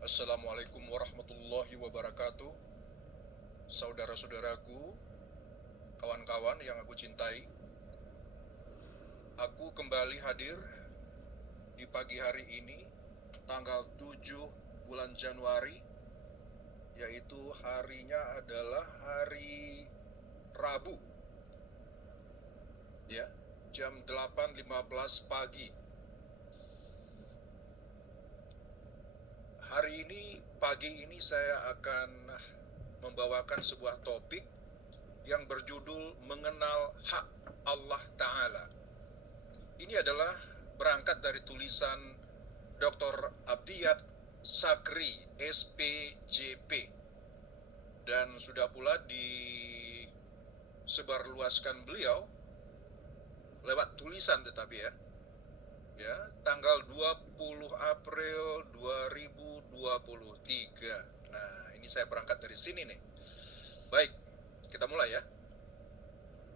Assalamualaikum warahmatullahi wabarakatuh. Saudara-saudaraku, kawan-kawan yang aku cintai, aku kembali hadir di pagi hari ini, tanggal 7 bulan Januari, yaitu harinya adalah hari Rabu, ya, jam 8.15 pagi. Hari ini, pagi ini saya akan membawakan sebuah topik yang berjudul Mengenal Hak Allah Ta'ala. Ini adalah berangkat dari tulisan Dr. Abdiyat Sakri, SPJP, dan sudah pula disebarluaskan beliau lewat tulisan tetapi ya, tanggal 20 April 2023. Nah, ini saya berangkat dari sini nih. Baik, kita mulai ya.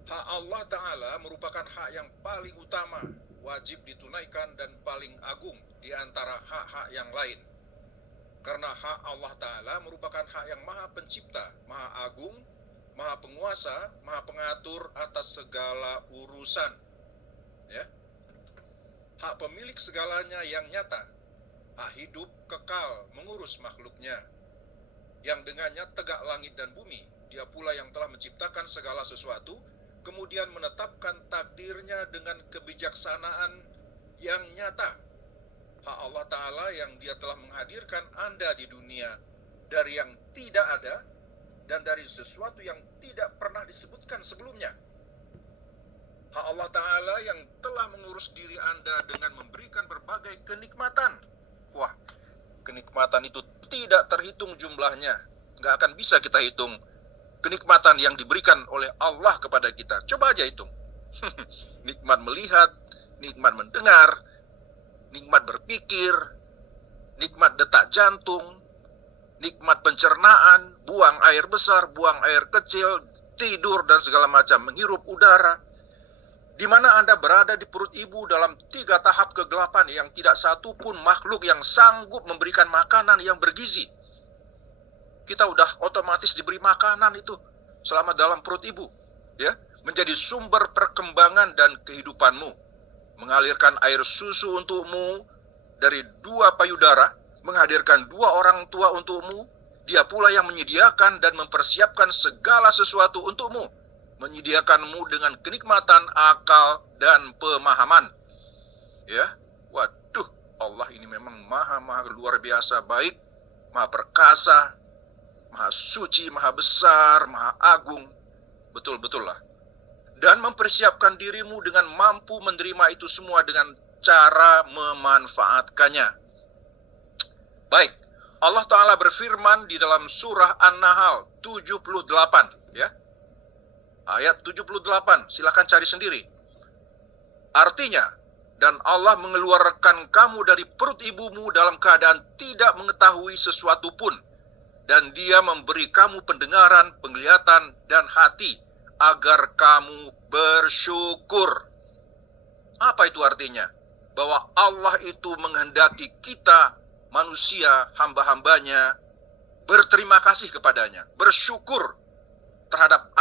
Hak Allah Ta'ala merupakan hak yang paling utama, wajib ditunaikan dan paling agung di antara hak-hak yang lain. Karena hak Allah Ta'ala merupakan hak yang maha pencipta, maha agung, maha penguasa, maha pengatur atas segala urusan. Ya. Hak pemilik segalanya yang nyata, hak hidup kekal mengurus makhluknya, yang dengannya tegak langit dan bumi. Dia pula yang telah menciptakan segala sesuatu, kemudian menetapkan takdirnya dengan kebijaksanaan yang nyata. Hak Allah Ta'ala yang Dia telah menghadirkan Anda di dunia dari yang tidak ada dan dari sesuatu yang tidak pernah disebutkan sebelumnya. Hak Allah Ta'ala yang telah mengurus diri Anda dengan memberikan berbagai kenikmatan. Wah, kenikmatan itu tidak terhitung jumlahnya. Nggak akan bisa kita hitung kenikmatan yang diberikan oleh Allah kepada kita. Coba aja hitung. Nikmat melihat, nikmat mendengar, nikmat berpikir, nikmat detak jantung, nikmat pencernaan, buang air besar, buang air kecil, tidur dan segala macam, menghirup udara. Di mana Anda berada di perut ibu dalam 3 tahap kegelapan yang tidak satu pun makhluk yang sanggup memberikan makanan yang bergizi. Kita udah otomatis diberi makanan itu selama dalam perut ibu, ya, menjadi sumber perkembangan dan kehidupanmu, mengalirkan air susu untukmu dari 2 payudara, menghadirkan 2 orang tua untukmu. Dia pula yang menyediakan dan mempersiapkan segala sesuatu untukmu, menyediakanmu dengan kenikmatan akal dan pemahaman. Ya, waduh, Allah ini memang maha luar biasa baik, maha perkasa, maha suci, maha besar, maha agung. Betul-betul lah. Dan mempersiapkan dirimu dengan mampu menerima itu semua dengan cara memanfaatkannya. Baik, Allah Ta'ala berfirman di dalam surah An-Nahl 78, ya. Ayat 78, silakan cari sendiri. Artinya, dan Allah mengeluarkan kamu dari perut ibumu dalam keadaan tidak mengetahui sesuatu pun, dan Dia memberi kamu pendengaran, penglihatan, dan hati agar kamu bersyukur. Apa itu artinya? Bahwa Allah itu menghendaki kita, manusia, hamba-hambanya, berterima kasih kepadanya, bersyukur terhadap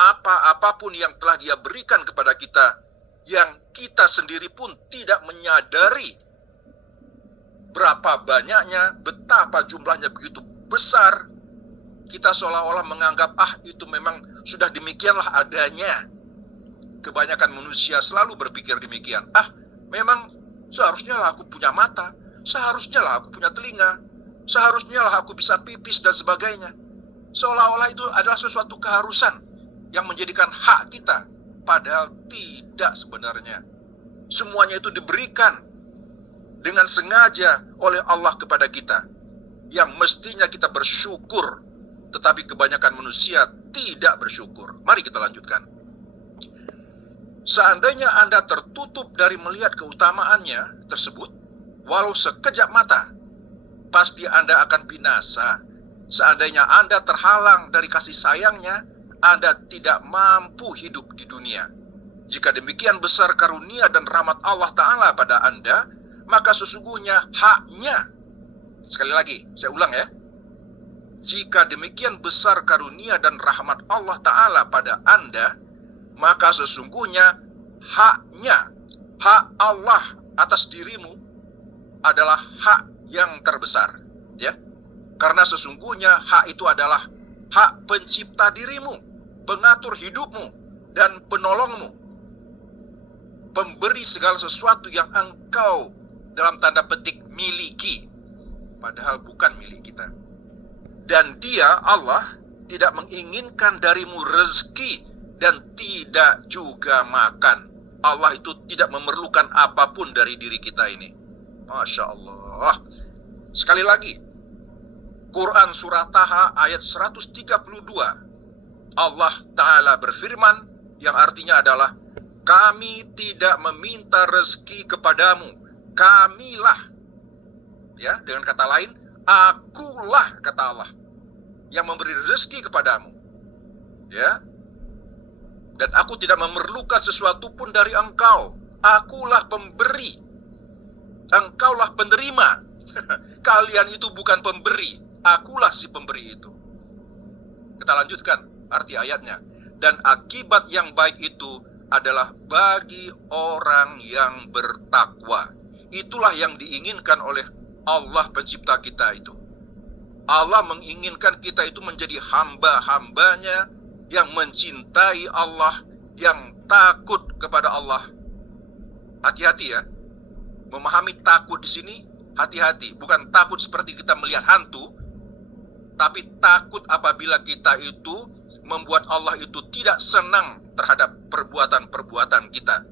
apapun yang telah Dia berikan kepada kita, yang kita sendiri pun tidak menyadari berapa banyaknya, betapa jumlahnya begitu besar. Kita seolah-olah menganggap, itu memang sudah demikianlah adanya. Kebanyakan manusia selalu berpikir demikian. Memang seharusnya lah aku punya mata, seharusnya lah aku punya telinga, seharusnya lah aku bisa pipis dan sebagainya. Seolah-olah itu adalah sesuatu keharusan yang menjadikan hak kita, padahal tidak sebenarnya. Semuanya itu diberikan dengan sengaja oleh Allah kepada kita, yang mestinya kita bersyukur, tetapi kebanyakan manusia tidak bersyukur. Mari kita lanjutkan. Seandainya Anda tertutup dari melihat keutamaannya tersebut, walau sekejap mata, pasti Anda akan binasa. Seandainya Anda terhalang dari kasih sayangnya, Anda tidak mampu hidup di dunia. Jika demikian besar karunia dan rahmat Allah Ta'ala pada Anda, maka sesungguhnya haknya Sekali lagi, saya ulang ya. Jika demikian besar karunia dan rahmat Allah Ta'ala pada Anda, maka sesungguhnya hak Allah atas dirimu adalah hak yang terbesar, ya. Karena sesungguhnya hak itu adalah hak pencipta dirimu, pengatur hidupmu, dan penolongmu, pemberi segala sesuatu yang engkau dalam tanda petik miliki, padahal bukan milik kita. Dan Dia, Allah, tidak menginginkan darimu rezeki dan tidak juga makan. Allah itu tidak memerlukan apapun dari diri kita ini. Masya Allah. Sekali lagi, Quran Surah Taha ayat 132. Allah Ta'ala berfirman, yang artinya adalah, kami tidak meminta rezeki kepadamu, kamilah. Ya, dengan kata lain, akulah, kata Allah, yang memberi rezeki kepadamu. Ya. Dan aku tidak memerlukan sesuatu pun dari engkau. Akulah pemberi, engkaulah penerima. Kalian itu bukan pemberi, akulah si pemberi itu. Kita lanjutkan arti ayatnya. Dan akibat yang baik itu adalah bagi orang yang bertakwa. Itulah yang diinginkan oleh Allah pencipta kita itu. Allah menginginkan kita itu menjadi hamba-hambanya yang mencintai Allah, yang takut kepada Allah. Hati-hati ya. Memahami takut di sini, hati-hati. Bukan takut seperti kita melihat hantu, tapi takut apabila kita itu membuat Allah itu tidak senang terhadap perbuatan-perbuatan kita.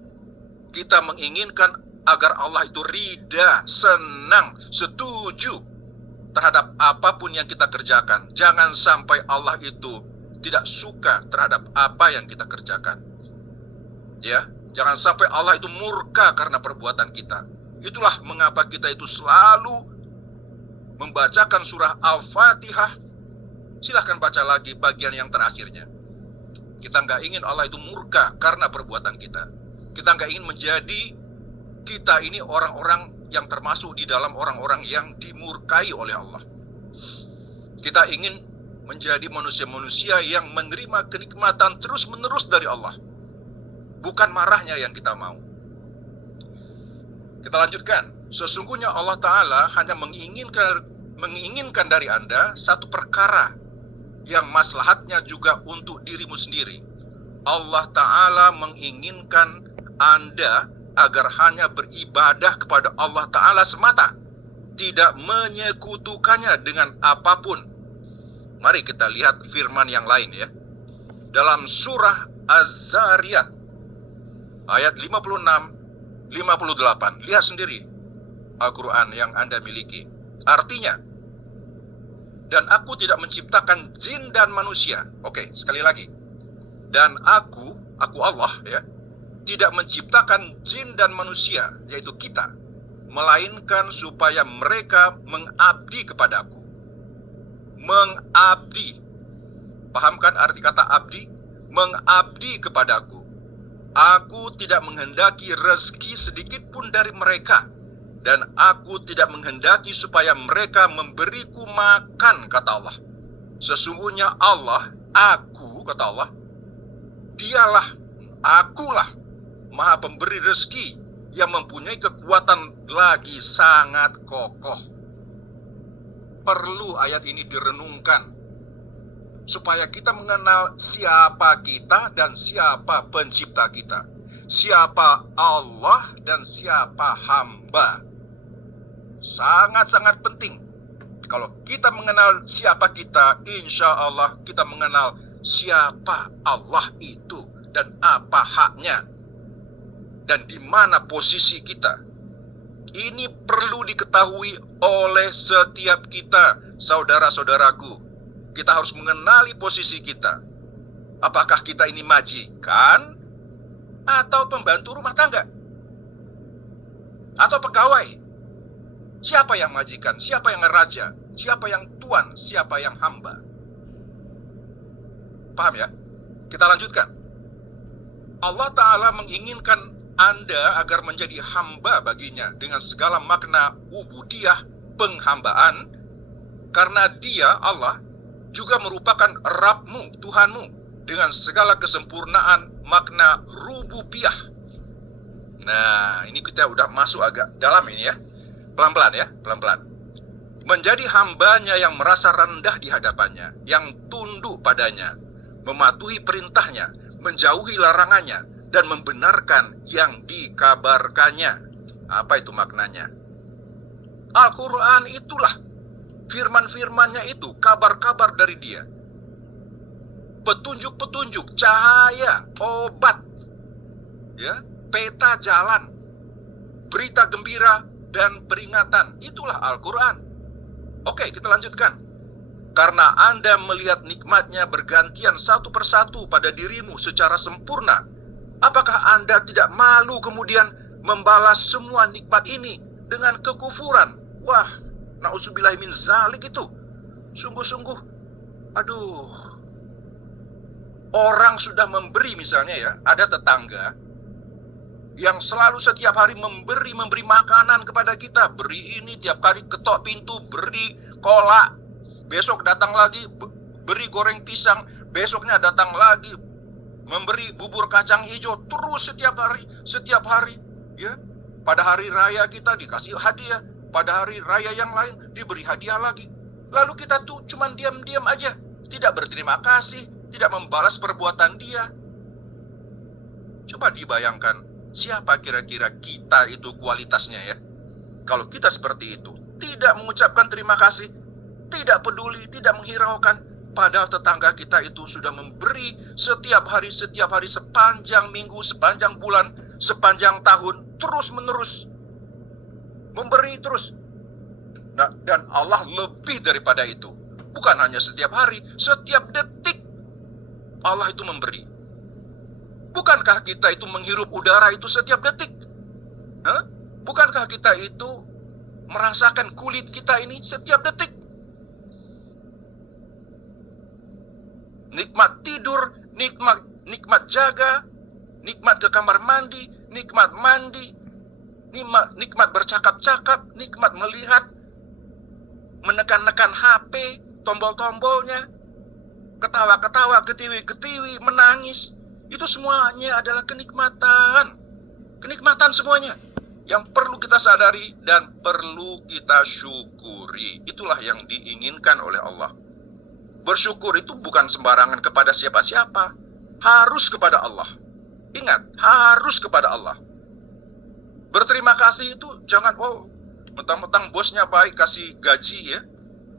Kita menginginkan agar Allah itu ridha, senang, setuju terhadap apapun yang kita kerjakan. Jangan sampai Allah itu tidak suka terhadap apa yang kita kerjakan. Ya, jangan sampai Allah itu murka karena perbuatan kita. Itulah mengapa kita itu selalu membacakan surah Al-Fatihah. Silahkan baca lagi bagian yang terakhirnya. Kita nggak ingin Allah itu murka karena perbuatan kita. Kita nggak ingin menjadi kita ini orang-orang yang termasuk di dalam orang-orang yang dimurkai oleh Allah. Kita ingin menjadi manusia-manusia yang menerima kenikmatan terus-menerus dari Allah. Bukan marahnya yang kita mau. Kita lanjutkan. Sesungguhnya Allah Ta'ala hanya menginginkan dari Anda satu perkara yang maslahatnya juga untuk dirimu sendiri. Allah Ta'ala menginginkan Anda agar hanya beribadah kepada Allah Ta'ala semata, tidak menyekutukannya dengan apapun. Mari kita lihat firman yang lain ya. Dalam surah Az-Zariyat ayat 56-58. Lihat sendiri Al-Quran yang Anda miliki. Artinya, dan aku tidak menciptakan jin dan manusia. Oke, sekali lagi. Dan aku Allah ya, tidak menciptakan jin dan manusia, yaitu kita, melainkan supaya mereka mengabdi kepadaku. Mengabdi. Pahamkan arti kata abdi? Mengabdi kepadaku. Aku tidak menghendaki rezeki sedikit pun dari mereka, dan aku tidak menghendaki supaya mereka memberiku makan, kata Allah. Sesungguhnya Allah, aku, kata Allah, Dialah, akulah Maha Pemberi rezeki yang mempunyai kekuatan lagi sangat kokoh. Perlu ayat ini direnungkan supaya kita mengenal siapa kita dan siapa pencipta kita, siapa Allah dan siapa hamba. Sangat-sangat penting. Kalau kita mengenal siapa kita, insya Allah kita mengenal siapa Allah itu dan apa haknya dan di mana posisi kita. Ini perlu diketahui oleh setiap kita, saudara-saudaraku. Kita harus mengenali posisi kita. Apakah kita ini majikan atau pembantu rumah tangga? Atau pegawai? Siapa yang majikan? Siapa yang raja? Siapa yang tuan? Siapa yang hamba? Paham ya? Kita lanjutkan. Allah Ta'ala menginginkan Anda agar menjadi hamba baginya dengan segala makna ubudiyah penghambaan, karena Dia, Allah, juga merupakan Rabbmu, Tuhanmu, dengan segala kesempurnaan makna rububiyah. Nah, ini kita udah masuk agak dalam ini ya. Pelan-pelan ya, pelan-pelan. Menjadi hambanya yang merasa rendah di hadapannya, yang tunduk padanya, mematuhi perintahnya, menjauhi larangannya, dan membenarkan yang dikabarkannya. Apa itu maknanya? Al-Quran itulah firman-firmannya itu, kabar-kabar dari Dia. Petunjuk-petunjuk, cahaya, obat, ya, peta jalan, berita gembira, dan peringatan. Itulah Al-Quran. Oke, kita lanjutkan. Karena Anda melihat nikmatnya bergantian satu persatu pada dirimu secara sempurna, apakah Anda tidak malu kemudian membalas semua nikmat ini dengan kekufuran? Wah, na'udzubillahi min zalik itu. Sungguh-sungguh, aduh. Orang sudah memberi misalnya ya, ada tetangga yang selalu setiap hari memberi makanan kepada kita. Beri ini, tiap kali ketok pintu, beri kolak. Besok datang lagi, beri goreng pisang. Besoknya datang lagi, memberi bubur kacang hijau. Terus setiap hari. Ya. Pada hari raya kita dikasih hadiah. Pada hari raya yang lain diberi hadiah lagi. Lalu kita tuh cuman diam-diam aja. Tidak berterima kasih, tidak membalas perbuatan Dia. Coba dibayangkan, siapa kira-kira kita itu kualitasnya ya? Kalau kita seperti itu, tidak mengucapkan terima kasih, tidak peduli, tidak menghiraukan, padahal tetangga kita itu sudah memberi setiap hari, sepanjang minggu, sepanjang bulan, sepanjang tahun, terus-menerus. Memberi terus. Nah, dan Allah lebih daripada itu. Bukan hanya setiap hari, setiap detik Allah itu memberi. Bukankah kita itu menghirup udara itu setiap detik? Hah? Bukankah kita itu merasakan kulit kita ini setiap detik? Nikmat tidur, nikmat jaga, nikmat ke kamar mandi, nikmat mandi, nikmat bercakap-cakap, nikmat melihat, menekan-nekan HP, tombol-tombolnya, ketawa-ketawa, ketiwi-ketiwi, menangis. Itu semuanya adalah kenikmatan. Kenikmatan semuanya yang perlu kita sadari dan perlu kita syukuri. Itulah yang diinginkan oleh Allah. Bersyukur itu bukan sembarangan kepada siapa-siapa. Harus kepada Allah. Ingat, harus kepada Allah. Berterima kasih itu jangan, mentang-mentang bosnya baik kasih gaji ya,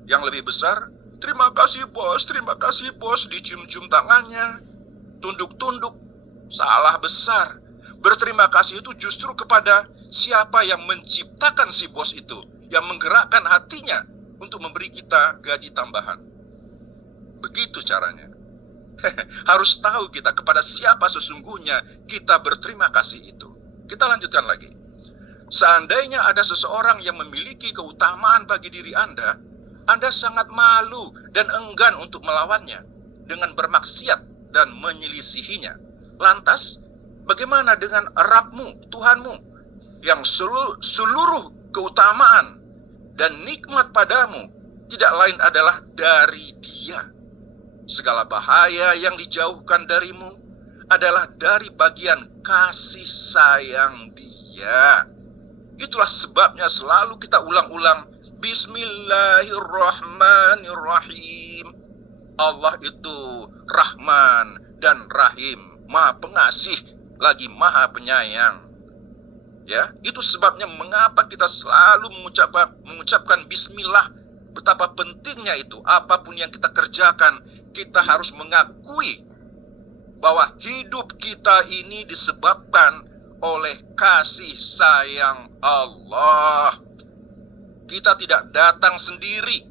yang lebih besar. Terima kasih bos, dicium-cium tangannya, tunduk-tunduk. Salah besar. Berterima kasih itu justru kepada siapa yang menciptakan si bos itu, yang menggerakkan hatinya untuk memberi kita gaji tambahan. Begitu caranya. Harus tahu kita kepada siapa sesungguhnya kita berterima kasih itu. Kita lanjutkan lagi. Seandainya ada seseorang yang memiliki keutamaan bagi diri Anda sangat malu dan enggan untuk melawannya dengan bermaksiat dan menyelisihinya. Lantas, bagaimana dengan Rabbmu, Tuhanmu, yang seluruh keutamaan dan nikmat padamu tidak lain adalah dari Dia. Segala bahaya yang dijauhkan darimu adalah dari bagian kasih sayang Dia. Itulah sebabnya selalu kita ulang-ulang, Bismillahirrahmanirrahim. Allah itu Rahman dan Rahim, Maha Pengasih lagi Maha Penyayang. Ya, itu sebabnya mengapa kita selalu mengucapkan Bismillah. Betapa pentingnya itu. Apapun yang kita kerjakan, kita harus mengakui bahwa hidup kita ini disebabkan oleh kasih sayang Allah. Kita tidak datang sendiri,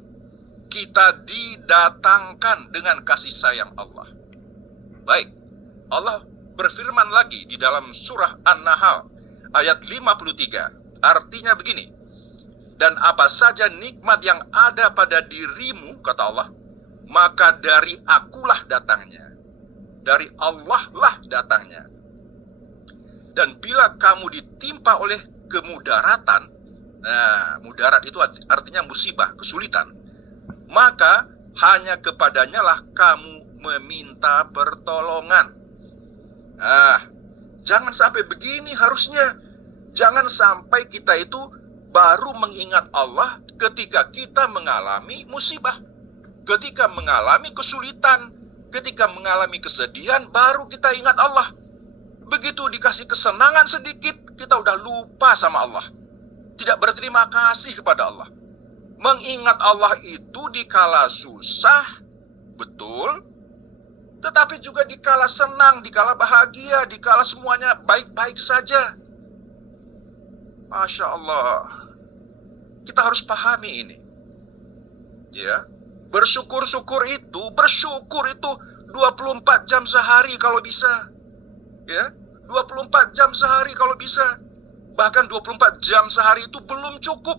kita didatangkan dengan kasih sayang Allah. Baik, Allah berfirman lagi di dalam surah An-Nahl ayat 53. Artinya begini, dan apa saja nikmat yang ada pada dirimu, kata Allah, maka dari akulah datangnya, dari Allah lah datangnya. Dan bila kamu ditimpa oleh kemudaratan, Nah, mudarat itu artinya musibah, kesulitan. Maka hanya kepadanya lah kamu meminta pertolongan. Nah, jangan sampai begini harusnya. Jangan sampai kita itu baru mengingat Allah ketika kita mengalami musibah, ketika mengalami kesulitan, ketika mengalami kesedihan, baru kita ingat Allah. Begitu dikasih kesenangan sedikit, kita udah lupa sama Allah. Tidak berterima kasih kepada Allah. Mengingat Allah itu dikala susah, betul, tetapi juga dikala senang, dikala bahagia, dikala semuanya baik-baik saja. Masya Allah. Kita harus pahami ini. Ya, bersyukur itu 24 jam sehari kalau bisa. Ya, 24 jam sehari kalau bisa. Bahkan 24 jam sehari itu belum cukup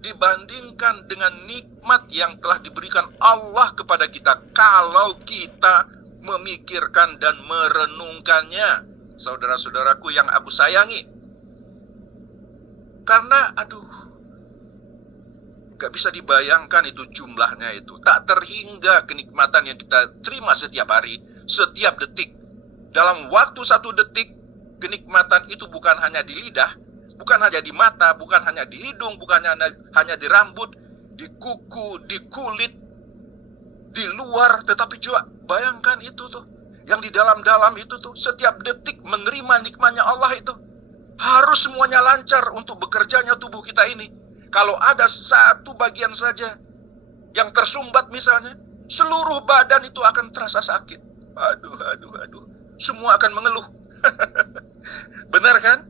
dibandingkan dengan nikmat yang telah diberikan Allah kepada kita kalau kita memikirkan dan merenungkannya. Saudara-saudaraku yang aku sayangi, karena gak bisa dibayangkan itu jumlahnya, itu tak terhingga kenikmatan yang kita terima setiap hari, setiap detik. Dalam waktu 1 detik, kenikmatan itu bukan hanya di lidah, bukan hanya di mata, bukan hanya di hidung, bukan hanya di rambut, di kuku, di kulit, di luar, tetapi juga bayangkan itu tuh, yang di dalam-dalam itu tuh, setiap detik menerima nikmatnya Allah itu. Harus semuanya lancar untuk bekerjanya tubuh kita ini. Kalau ada satu bagian saja yang tersumbat misalnya, seluruh badan itu akan terasa sakit. Aduh. Semua akan mengeluh. Benar kan?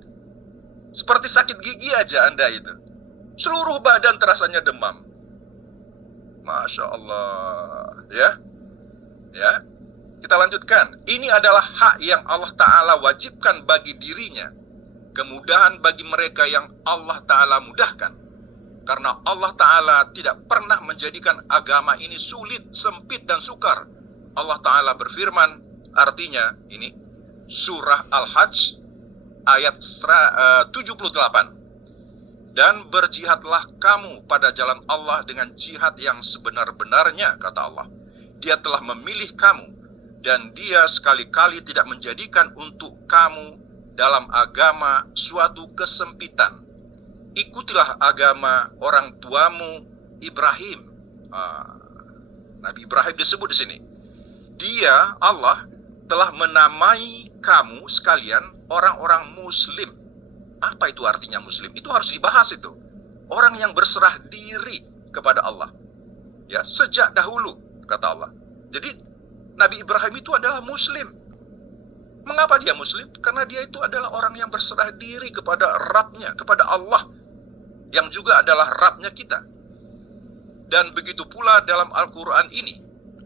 Seperti sakit gigi aja Anda itu. Seluruh badan terasanya demam. Masya Allah. Ya. Kita lanjutkan. Ini adalah hak yang Allah Ta'ala wajibkan bagi dirinya. Kemudahan bagi mereka yang Allah Ta'ala mudahkan. Karena Allah Ta'ala tidak pernah menjadikan agama ini sulit, sempit, dan sukar. Allah Ta'ala berfirman, artinya ini surah Al-Hajj ayat 78. Dan berjihadlah kamu pada jalan Allah dengan jihad yang sebenar-benarnya, kata Allah. Dia telah memilih kamu, dan dia sekali-kali tidak menjadikan untuk kamu dalam agama suatu kesempitan. Ikutilah agama orang tuamu Ibrahim. Nabi Ibrahim disebut di sini. Dia, Allah, telah menamai kamu sekalian orang-orang muslim. Apa itu artinya muslim? Itu harus dibahas itu. Orang yang berserah diri kepada Allah. Ya, sejak dahulu, kata Allah. Jadi, Nabi Ibrahim itu adalah muslim. Mengapa dia muslim? Karena dia itu adalah orang yang berserah diri kepada Rabb-nya, kepada Allah, yang juga adalah Rabb-nya kita. Dan begitu pula dalam Al-Quran ini,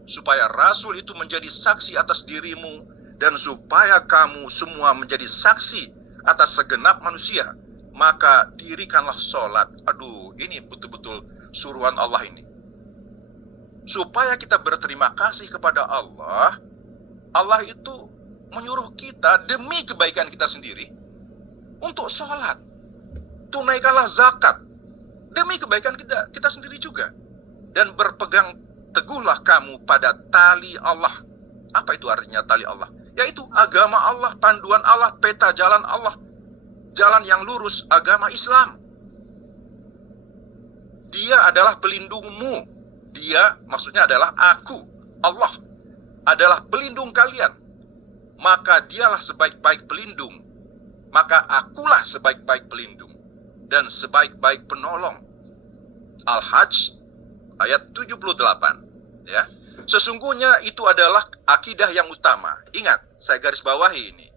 supaya Rasul itu menjadi saksi atas dirimu, dan supaya kamu semua menjadi saksi atas segenap manusia, maka dirikanlah sholat. Ini betul-betul suruhan Allah ini. Supaya kita berterima kasih kepada Allah, Allah itu menyuruh kita demi kebaikan kita sendiri untuk sholat. Tunaikanlah zakat demi kebaikan kita sendiri juga. Dan berpegang teguhlah kamu pada tali Allah. Apa itu artinya tali Allah? Yaitu agama Allah, panduan Allah, peta jalan Allah. Jalan yang lurus, agama Islam. Dia adalah pelindungmu. Dia maksudnya adalah aku, Allah, adalah pelindung kalian. Maka dialah sebaik-baik pelindung. Maka akulah sebaik-baik pelindung dan sebaik-baik penolong. Al-Hajj ayat 78. Ya. Sesungguhnya itu adalah akidah yang utama. Ingat, saya garis bawahi ini.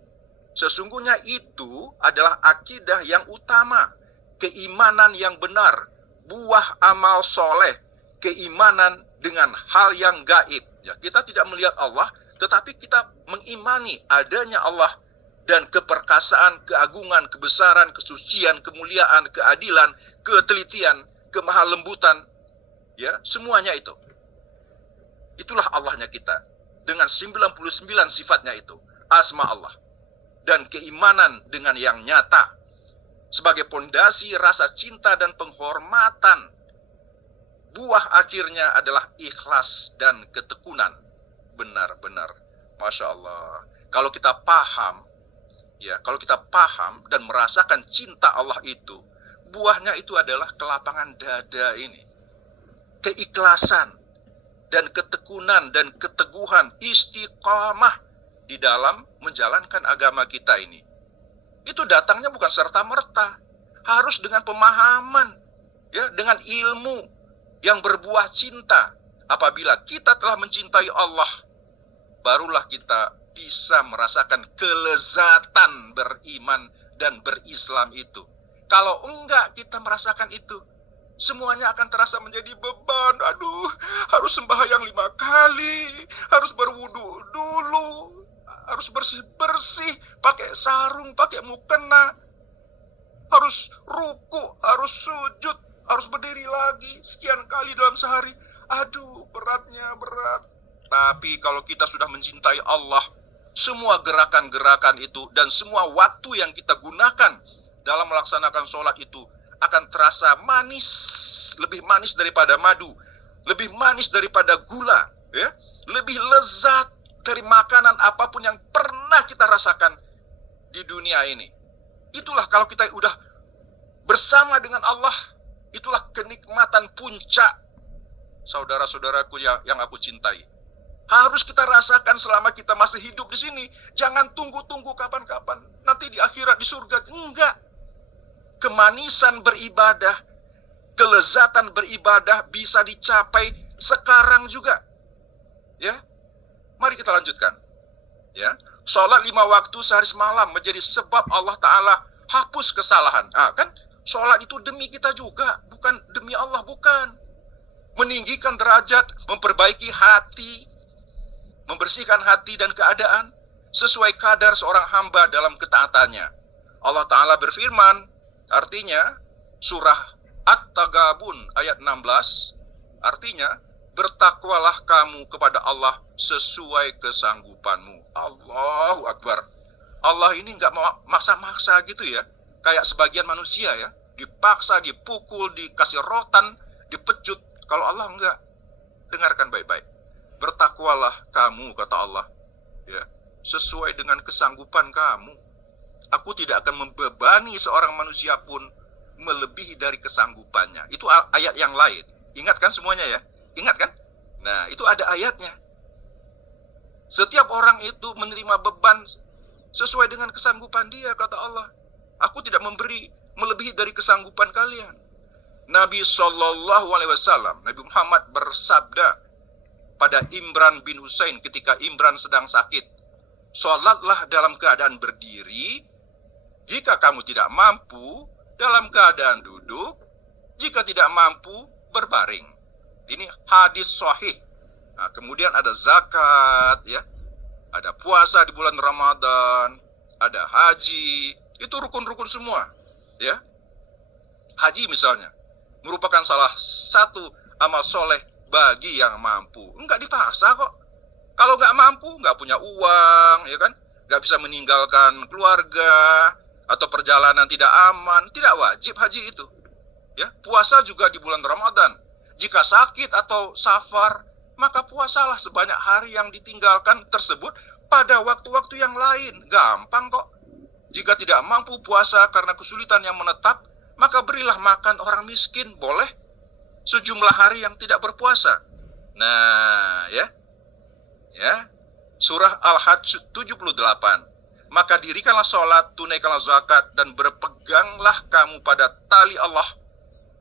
Sesungguhnya itu adalah akidah yang utama, keimanan yang benar, buah amal soleh, keimanan dengan hal yang gaib. Ya, kita tidak melihat Allah, tetapi kita mengimani adanya Allah dan keperkasaan, keagungan, kebesaran, kesucian, kemuliaan, keadilan, ketelitian, kemahalembutan, ya, semuanya itu. Itulah Allahnya kita dengan 99 sifatnya itu, asma Allah, dan keimanan dengan yang nyata. sebagai pondasi rasa cinta dan penghormatan. Buah akhirnya adalah ikhlas dan ketekunan. Benar-benar, Masya Allah. Kalau kita paham, ya, kalau kita paham dan merasakan cinta Allah itu, buahnya itu adalah kelapangan dada ini, keikhlasan dan ketekunan dan keteguhan, istiqamah di dalam menjalankan agama kita ini. Itu datangnya bukan serta-merta, harus dengan pemahaman, ya, dengan ilmu yang berbuah cinta. Apabila kita telah mencintai Allah, barulah kita bisa merasakan kelezatan beriman dan berislam itu. Kalau enggak kita merasakan itu, semuanya akan terasa menjadi beban. Aduh, harus sembahyang 5 kali, harus berwudu dulu, harus bersih-bersih, pakai sarung, pakai mukena, harus ruku, harus sujud, harus berdiri lagi sekian kali dalam sehari. Aduh, beratnya berat. Tapi kalau kita sudah mencintai Allah, semua gerakan-gerakan itu dan semua waktu yang kita gunakan dalam melaksanakan sholat itu akan terasa manis, lebih manis daripada madu, lebih manis daripada gula, ya, lebih lezat dari makanan apapun yang pernah kita rasakan di dunia ini. Itulah kalau kita udah bersama dengan Allah, itulah kenikmatan puncak, saudara-saudaraku yang aku cintai. Harus kita rasakan selama kita masih hidup di sini. Jangan tunggu-tunggu kapan-kapan, nanti di akhirat di surga. Enggak. Kemanisan beribadah, kelezatan beribadah bisa dicapai sekarang juga. Ya, mari kita lanjutkan. Ya, sholat 5 waktu sehari semalam menjadi sebab Allah Ta'ala hapus kesalahan. Kan sholat itu demi kita juga, bukan demi Allah, bukan. Meninggikan derajat, memperbaiki hati, membersihkan hati dan keadaan sesuai kadar seorang hamba dalam ketaatannya. Allah Ta'ala berfirman, artinya surah At-Tagabun ayat 16, artinya bertakwalah kamu kepada Allah sesuai kesanggupanmu. Allahu Akbar. Allah ini nggak mau maksa-maksa gitu ya, kayak sebagian manusia ya, dipaksa, dipukul, dikasih rotan, dipecut. Kalau Allah enggak. Dengarkan baik-baik. Bertakwalah kamu, kata Allah, ya, sesuai dengan kesanggupan kamu. Aku tidak akan membebani seorang manusia pun melebihi dari kesanggupannya. Itu ayat yang lain. Ingat kan semuanya ya? Ingat kan? Nah, itu ada ayatnya. Setiap orang itu menerima beban sesuai dengan kesanggupan dia, kata Allah. Aku tidak memberi melebihi dari kesanggupan kalian. Nabi SAW, Nabi Muhammad bersabda pada Imran bin Husain ketika Imran sedang sakit, sholatlah dalam keadaan berdiri, jika kamu tidak mampu dalam keadaan duduk, jika tidak mampu berbaring. Ini hadis sahih. Nah, kemudian ada zakat, ya, ada puasa di bulan Ramadan, ada haji, itu rukun-rukun semua, ya. Haji misalnya merupakan salah satu amal soleh bagi yang mampu. Enggak dipaksa kok. Kalau nggak mampu, nggak punya uang, ya kan, nggak bisa meninggalkan keluarga atau perjalanan tidak aman, tidak wajib haji itu. Ya, puasa juga di bulan Ramadan. Jika sakit atau safar, maka puasalah sebanyak hari yang ditinggalkan tersebut pada waktu-waktu yang lain. Gampang kok. Jika tidak mampu puasa karena kesulitan yang menetap, maka berilah makan orang miskin, boleh sejumlah hari yang tidak berpuasa. Nah, ya. Surah Al-Hajj 78. Maka dirikanlah sholat, tunaikanlah zakat, dan berpeganglah kamu pada tali Allah.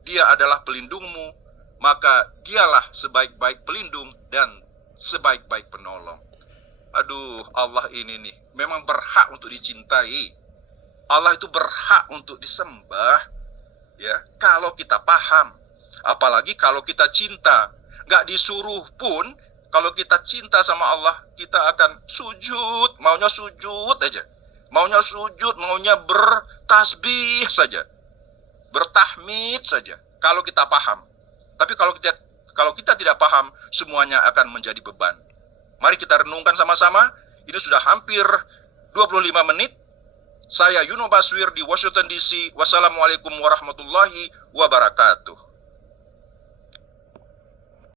Dia adalah pelindungmu, maka dialah sebaik-baik pelindung dan sebaik-baik penolong. Aduh, Allah ini nih memang berhak untuk dicintai. Allah itu berhak untuk disembah, ya, kalau kita paham. Apalagi kalau kita cinta. Nggak disuruh pun, kalau kita cinta sama Allah, kita akan sujud, maunya sujud aja. Maunya sujud, maunya bertasbih saja, bertahmid saja, kalau kita paham. Tapi kalau kita tidak paham, semuanya akan menjadi beban. Mari kita renungkan sama-sama. Ini sudah hampir 25 menit. Saya Yuno Baswir di Washington DC. Wassalamualaikum warahmatullahi wabarakatuh.